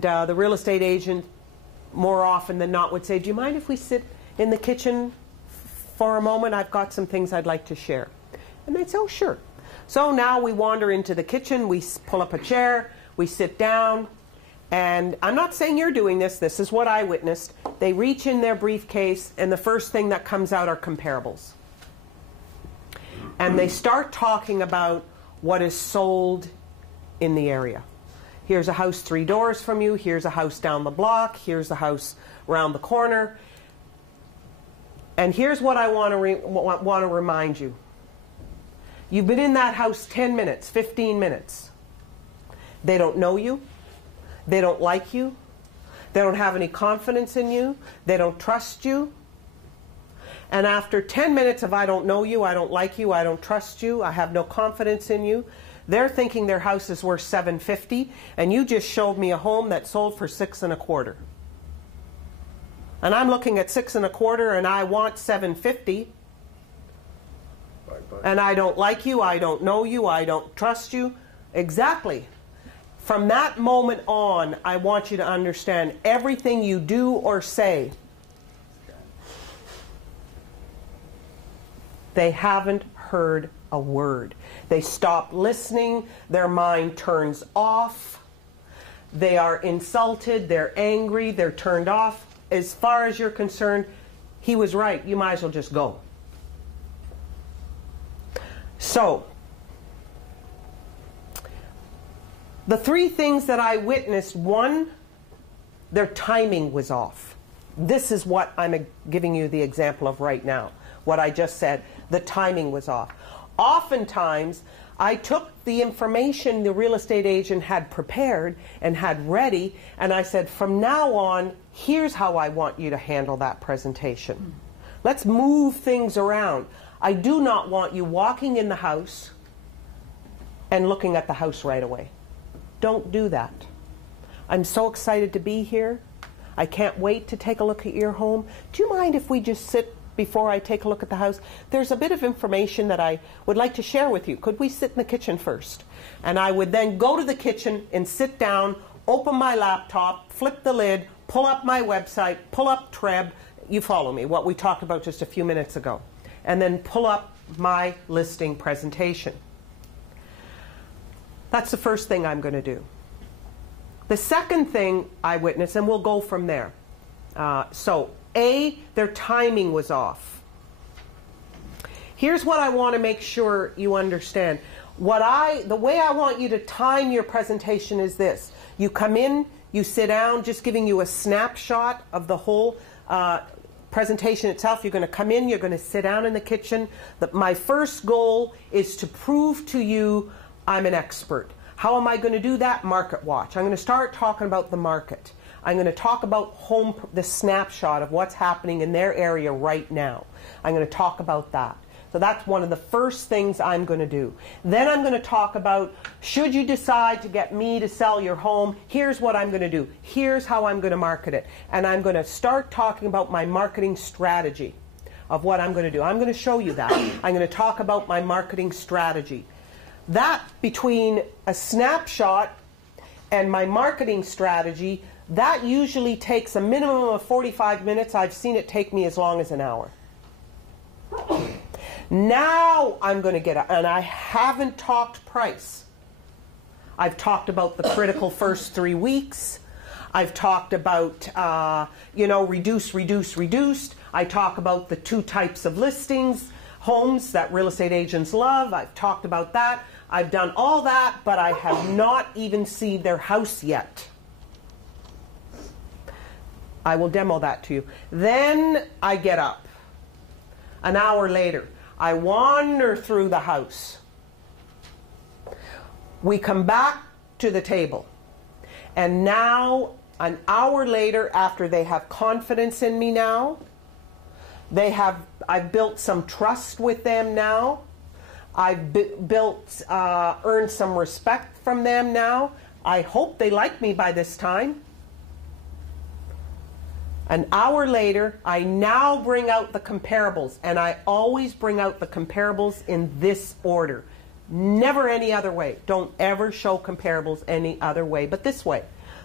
The real estate agent, more often than not, would say, do you mind if we sit in the kitchen for a moment? I've got some things I'd like to share. And they'd say, oh, sure. So now we wander into the kitchen, we pull up a chair, we sit down, and I'm not saying you're doing this, this is what I witnessed. They reach in their briefcase, and the first thing that comes out are comparables. And they start talking about what is sold in the area. Here's a house 3 doors from you, here's a house down the block, here's a house around the corner. And here's what I want to remind you. You've been in that house 10 minutes, 15 minutes. They don't know you. They don't like you. They don't have any confidence in you. They don't trust you. And after 10 minutes of I don't know you, I don't like you, I don't trust you, I have no confidence in you, they're thinking their house is worth $750, and you just showed me a home that sold for $625. And I'm looking at $625 and I want $750. And I don't like you, I don't know you, I don't trust you. Exactly. From that moment on, I want you to understand everything you do or say, they haven't heard a word. They stop listening, their mind turns off, they are insulted, they're angry, they're turned off. As far as you're concerned, he was right, you might as well just go. So, the 3 things that I witnessed: 1, their timing was off. This is what I'm giving you the example of right now. What I just said, the timing was off. Oftentimes, I took the information the real estate agent had prepared and had ready, and I said, from now on, here's how I want you to handle that presentation. Let's move things around. I do not want you walking in the house and looking at the house right away. Don't do that. I'm so excited to be here. I can't wait to take a look at your home. Do you mind if we just sit before I take a look at the house? There's a bit of information that I would like to share with you. Could we sit in the kitchen first? And I would then go to the kitchen and sit down, open my laptop, flip the lid, pull up my website, pull up Treb, you follow me, what we talked about just a few minutes ago, and then pull up my listing presentation. That's the first thing I'm going to do. The second thing I witnessed, and we'll go from there. A, their timing was off. Here's what I want to make sure you understand. The way I want you to time your presentation is this. You come in, you sit down, just giving you a snapshot of the whole presentation itself. You're going to come in, you're going to sit down in the kitchen. My first goal is to prove to you I'm an expert. How am I going to do that? Market watch. I'm going to start talking about the market. I'm going to talk about the snapshot of what's happening in their area right now. I'm going to talk about that. So that's one of the first things I'm going to do. Then I'm going to talk about, should you decide to get me to sell your home, here's what I'm going to do. Here's how I'm going to market it. And I'm going to start talking about my marketing strategy of what I'm going to do. I'm going to show you that. I'm going to talk about my marketing strategy. That, between a snapshot and my marketing strategy, that usually takes a minimum of 45 minutes. I've seen it take me as long as an hour. Now I'm going to get it, and I haven't talked price. I've talked about the critical first 3 weeks. I've talked about, reduced. I talk about the 2 types of listings, homes that real estate agents love. I've talked about that. I've done all that, but I have not even seen their house yet. I will demo that to you. Then I get up. An hour later, I wander through the house. We come back to the table. And now, an hour later, after they have confidence in me now, I've built some trust with them now. I've earned some respect from them now. I hope they like me by this time. An hour later, I now bring out the comparables, and I always bring out the comparables in this order. Never any other way. Don't ever show comparables any other way but this way.